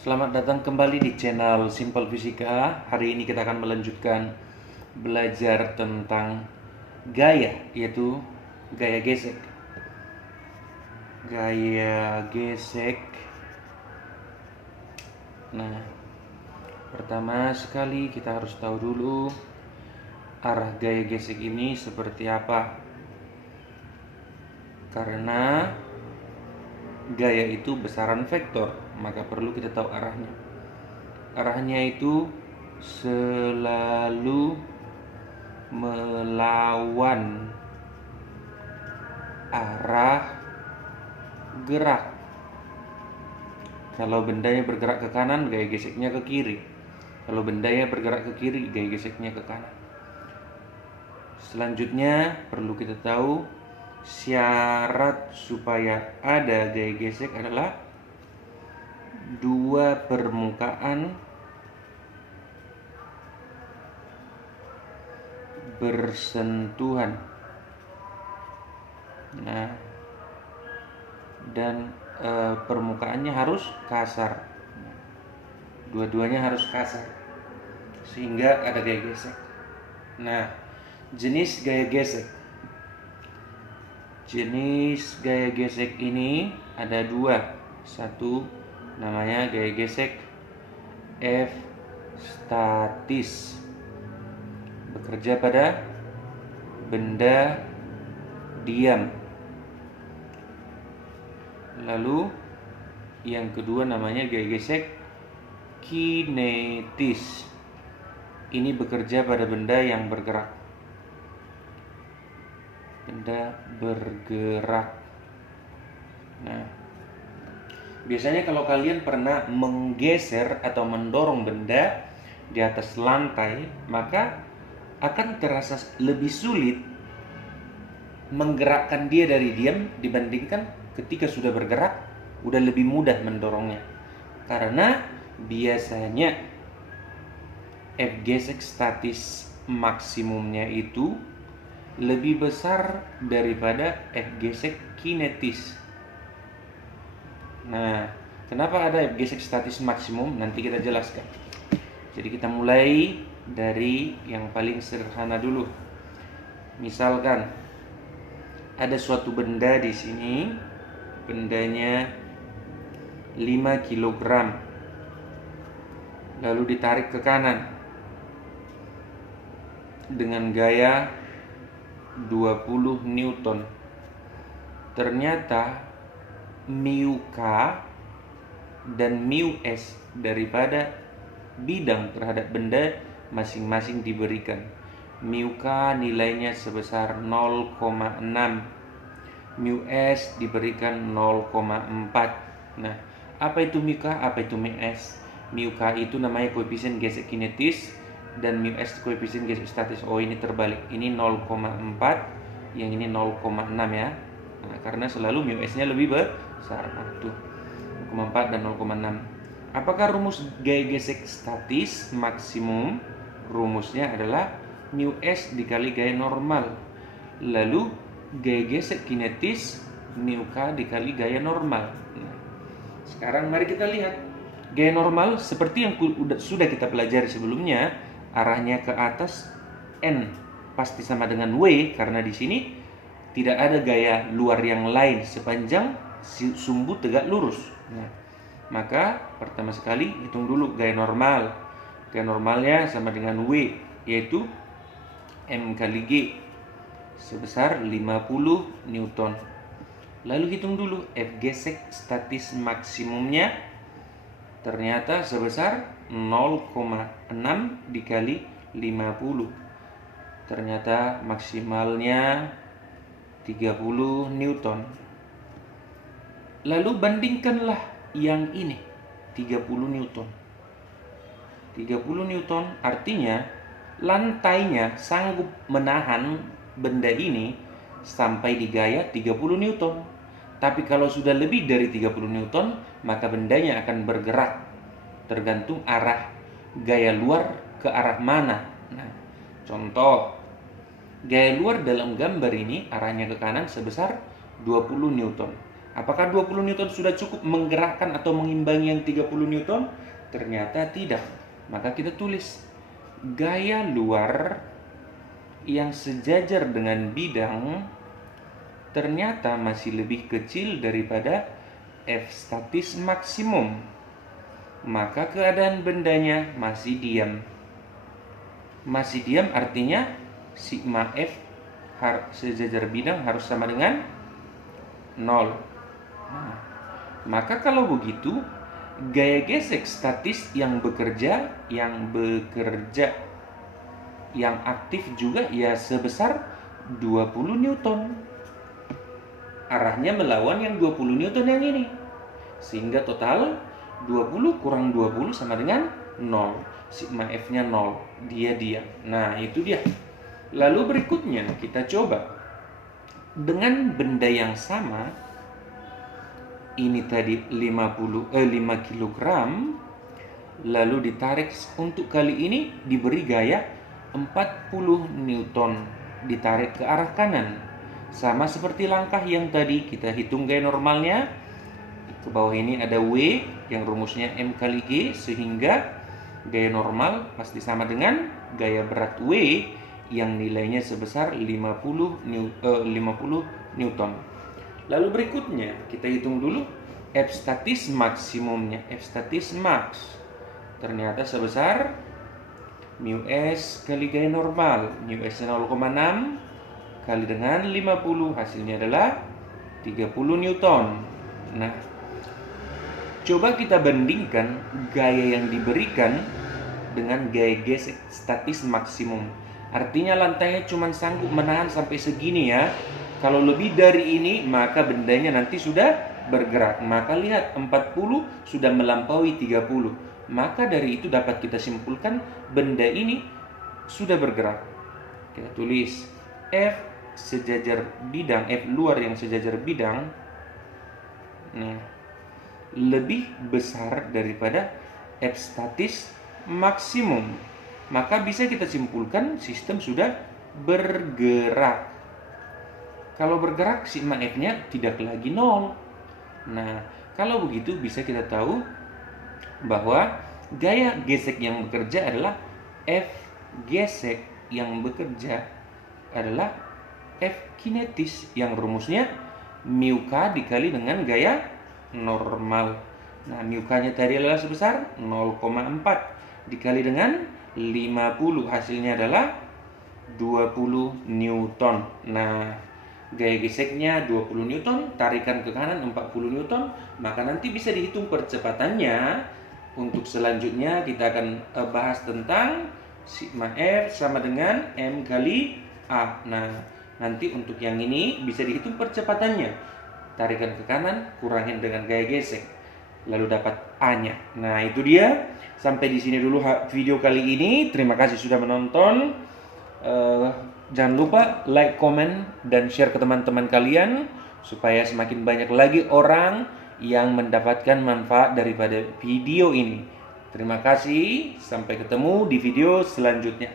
Selamat datang kembali di channel Simple Fisika. Hari ini kita akan melanjutkan belajar tentang gaya, yaitu gaya gesek. Gaya gesek. Nah, pertama sekali kita harus tahu dulu arah gaya gesek ini seperti apa. Karena gaya itu besaran vektor, maka perlu kita tahu arahnya. Arahnya itu selalu melawan arah gerak. Kalau bendanya bergerak ke kanan, gaya geseknya ke kiri. Kalau bendanya bergerak ke kiri, gaya geseknya ke kanan. Selanjutnya perlu kita tahu syarat supaya ada gaya gesek adalah dua permukaan bersentuhan. Nah, dan permukaannya harus kasar. Dua-duanya harus kasar sehingga ada gaya gesek. Nah, jenis gaya gesek. Jenis gaya gesek ini ada dua. Satu namanya gaya gesek F statis, bekerja pada benda diam. Lalu yang kedua namanya gaya gesek kinetis. Ini bekerja pada benda yang bergerak. Benda bergerak. Nah, biasanya kalau kalian pernah menggeser atau mendorong benda di atas lantai, maka akan terasa lebih sulit menggerakkan dia dari diam dibandingkan ketika sudah bergerak, udah lebih mudah mendorongnya. Karena biasanya F gesek statis maksimumnya itu lebih besar daripada F gesek kinetis. Nah, kenapa ada F gesek statis maksimum? Nanti kita jelaskan. Jadi kita mulai dari yang paling sederhana dulu. Misalkan ada suatu benda di sini, bendanya 5 kg, lalu ditarik ke kanan dengan gaya 20 Newton. Ternyata mu K dan mu S daripada bidang terhadap benda masing-masing diberikan. Mu K nilainya sebesar 0,6, mu S diberikan 0,4. Nah, apa itu mu K, apa itu mu S? Mu K itu namanya koefisien gesek kinetis dan mu S koefisien gesek statis. Oh, ini terbalik. Ini 0,4, yang ini 0,6 ya. Nah, karena selalu mu S-nya lebih besar. Tuh, 0,4 dan 0,6. Apakah rumus gaya gesek statis maksimum? Rumusnya adalah mu S dikali gaya normal. Lalu gaya gesek kinetis mu K dikali gaya normal. Nah, sekarang mari kita lihat. Gaya normal seperti yang sudah kita pelajari sebelumnya, arahnya ke atas, N pasti sama dengan W, karena di sini tidak ada gaya luar yang lain sepanjang sumbu tegak lurus. Nah, maka pertama sekali hitung dulu gaya normal. Gaya normalnya sama dengan W, yaitu M kali G sebesar 50 Newton. Lalu hitung dulu F gesek statis maksimumnya. Ternyata sebesar 0,6 dikali 50. Ternyata maksimalnya 30 Newton. Lalu bandingkanlah yang ini, 30 Newton. 30 Newton artinya lantainya sanggup menahan benda ini sampai di gaya 30 Newton. Tapi kalau sudah lebih dari 30 Newton, maka bendanya akan bergerak tergantung arah gaya luar ke arah mana. Nah, contoh, gaya luar dalam gambar ini arahnya ke kanan sebesar 20 Newton. Apakah 20 Newton sudah cukup menggerakkan atau mengimbangi yang 30 Newton? Ternyata tidak. Maka kita tulis gaya luar yang sejajar dengan bidang ternyata masih lebih kecil daripada F statis maksimum. Maka keadaan bendanya masih diam. Masih diam artinya sigma F sejajar bidang harus sama dengan 0. Nah, maka kalau begitu, gaya gesek statis yang bekerja, yang aktif juga ya sebesar 20 Newton. Arahnya melawan yang 20 Newton yang ini. Sehingga total 20 kurang 20 sama dengan 0. Sigma F-nya 0. Dia diam. Nah, itu dia. Lalu berikutnya kita coba dengan benda yang sama. Ini tadi 5 kg, lalu ditarik untuk kali ini diberi gaya 40 Newton, ditarik ke arah kanan. Sama seperti langkah yang tadi, kita hitung gaya normalnya. Ke bawah ini ada W yang rumusnya M kali G, sehingga gaya normal pasti sama dengan gaya berat W yang nilainya sebesar 50 Newton. Lalu berikutnya kita hitung dulu F statis maksimumnya. F statis max ternyata sebesar mu S kali gaya normal. Mu S 0,6 kali dengan 50, hasilnya adalah 30 Newton. Nah, coba kita bandingkan gaya yang diberikan dengan gaya gesek statis maksimum. Artinya lantainya cuma sanggup menahan sampai segini ya. Kalau lebih dari ini maka bendanya nanti sudah bergerak. Maka lihat 40 sudah melampaui 30. Maka dari itu dapat kita simpulkan benda ini sudah bergerak. Kita tulis F sejajar bidang, F luar yang sejajar bidang, nah, lebih besar daripada F statis maksimum. Maka bisa kita simpulkan sistem sudah bergerak. Kalau bergerak sigma F-nya tidak lagi 0. Nah, kalau begitu bisa kita tahu bahwa gaya gesek yang bekerja adalah F gesek yang bekerja adalah F kinetis yang rumusnya mu K dikali dengan gaya normal. Nah, mu K-nya tadi adalah sebesar 0,4 dikali dengan 50, hasilnya adalah 20 Newton. Nah, gaya geseknya 20 Newton, tarikan ke kanan 40 Newton, maka nanti bisa dihitung percepatannya. Untuk selanjutnya kita akan bahas tentang sigma F sama dengan M kali A. Nah, nanti untuk yang ini bisa dihitung percepatannya. Tarikan ke kanan, kurangin dengan gaya gesek, lalu dapat A-nya. Nah, itu dia. Sampai di sini dulu video kali ini. Terima kasih sudah menonton. Jangan lupa like, comment, dan share ke teman-teman kalian supaya semakin banyak lagi orang yang mendapatkan manfaat daripada video ini. Terima kasih. Sampai ketemu di video selanjutnya.